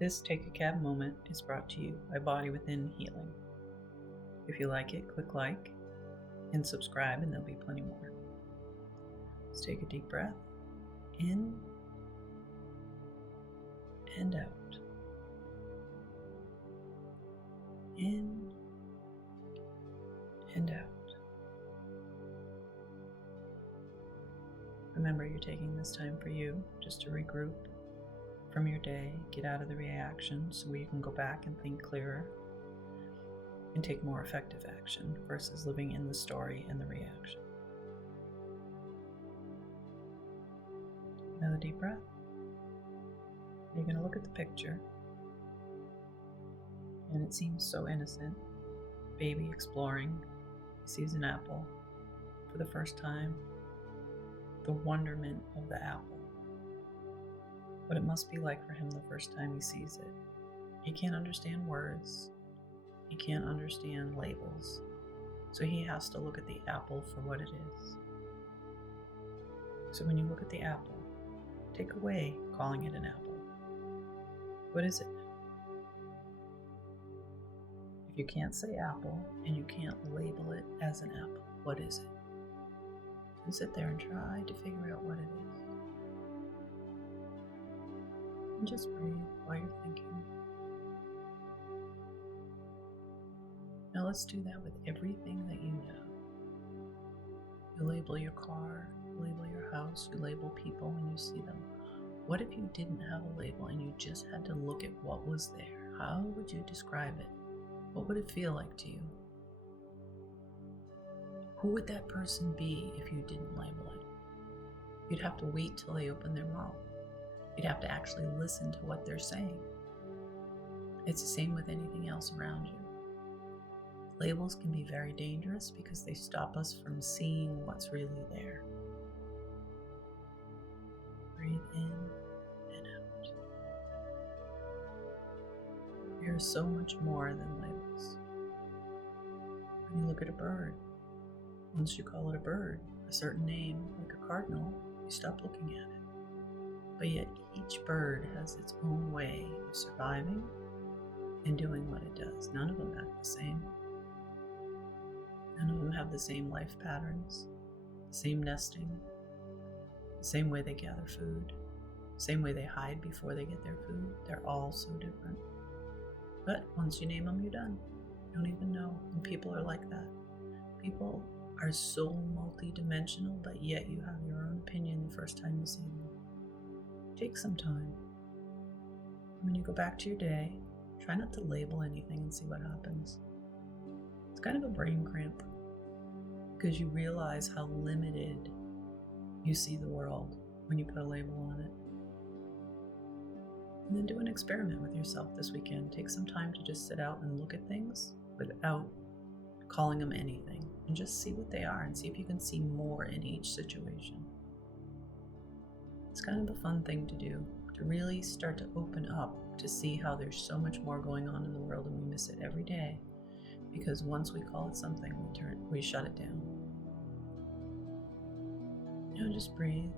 This Take a C.A.B moment is brought to you by Body Within Healing. If you like it, click like and subscribe, and there'll be plenty more. Let's take a deep breath in and out. In and out. Remember, you're taking this time for you just to regroup from your day, get out of the reaction so you can go back and think clearer and take more effective action versus living in the story and the reaction. Another deep breath. You're going to look at the picture, and it seems so innocent. Baby exploring, he sees an apple for the first time. The wonderment of the apple. What it must be like for him the first time he sees it. He can't understand words. He can't understand labels. So he has to look at the apple for what it is. So when you look at the apple, take away calling it an apple. What is it now? If you can't say apple and you can't label it as an apple, what is it? And sit there and try to figure out what it is. And just breathe while you're thinking. Now let's do that with everything that you know. You label your car, you label your house, you label people when you see them. What if you didn't have a label and you just had to look at what was there? How would you describe it? What would it feel like to you? Who would that person be if you didn't label it? You'd have to wait till they open their mouth. You'd have to actually listen to what they're saying. It's the same with anything else around you. Labels can be very dangerous because they stop us from seeing what's really there. Breathe in and out. There's so much more than labels. When you look at a bird, once you call it a bird, a certain name, like a cardinal, you stop looking at it. But yet each bird has its own way of surviving and doing what it does. None of them act the same. None of them have the same life patterns, the same nesting, the same way they gather food, the same way they hide before they get their food. They're all so different. But once you name them, you're done. You don't even know. And people are like that. People are so multi-dimensional, but yet you have your own opinion the first time you see them. Take some time. When you go back to your day, try not to label anything and see what happens. It's kind of a brain cramp because you realize how limited you see the world when you put a label on it. And then do an experiment with yourself this weekend. Take some time to just sit out and look at things without calling them anything, and just see what they are and see if you can see more in each situation. It's kind of a fun thing to do, to really start to open up to see how there's so much more going on in the world, and we miss it every day because once we call it something, we shut it down. Just breathe.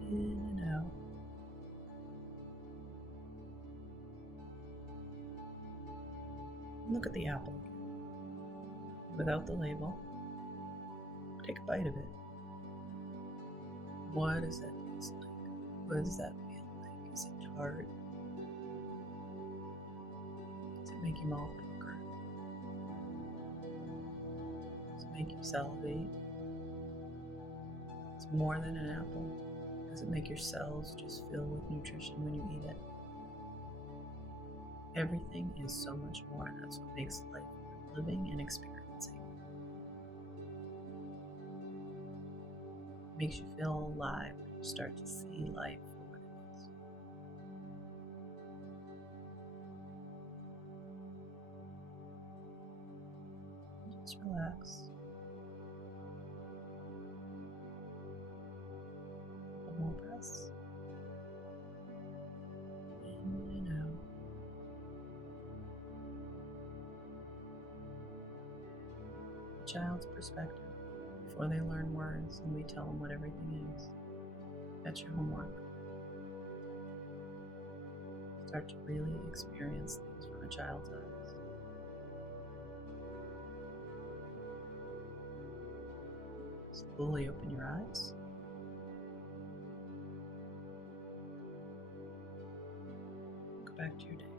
In and out. Look at the apple without the label. Take a bite of it. What does that taste like? What does that feel like? Is it tart? Does it make your mouth pucker? Does it make you salivate? It's more than an apple. Does it make your cells just fill with nutrition when you eat it? Everything is so much more, and that's what makes life worth living and experiencing. It makes you feel alive when you start to see life for what it is. Just relax. A couple more breaths. In and out. Child's perspective before they learn words and we tell them what everything is. That's your homework. Start to really experience things from a child's eyes. Slowly open your eyes. Go back to your day.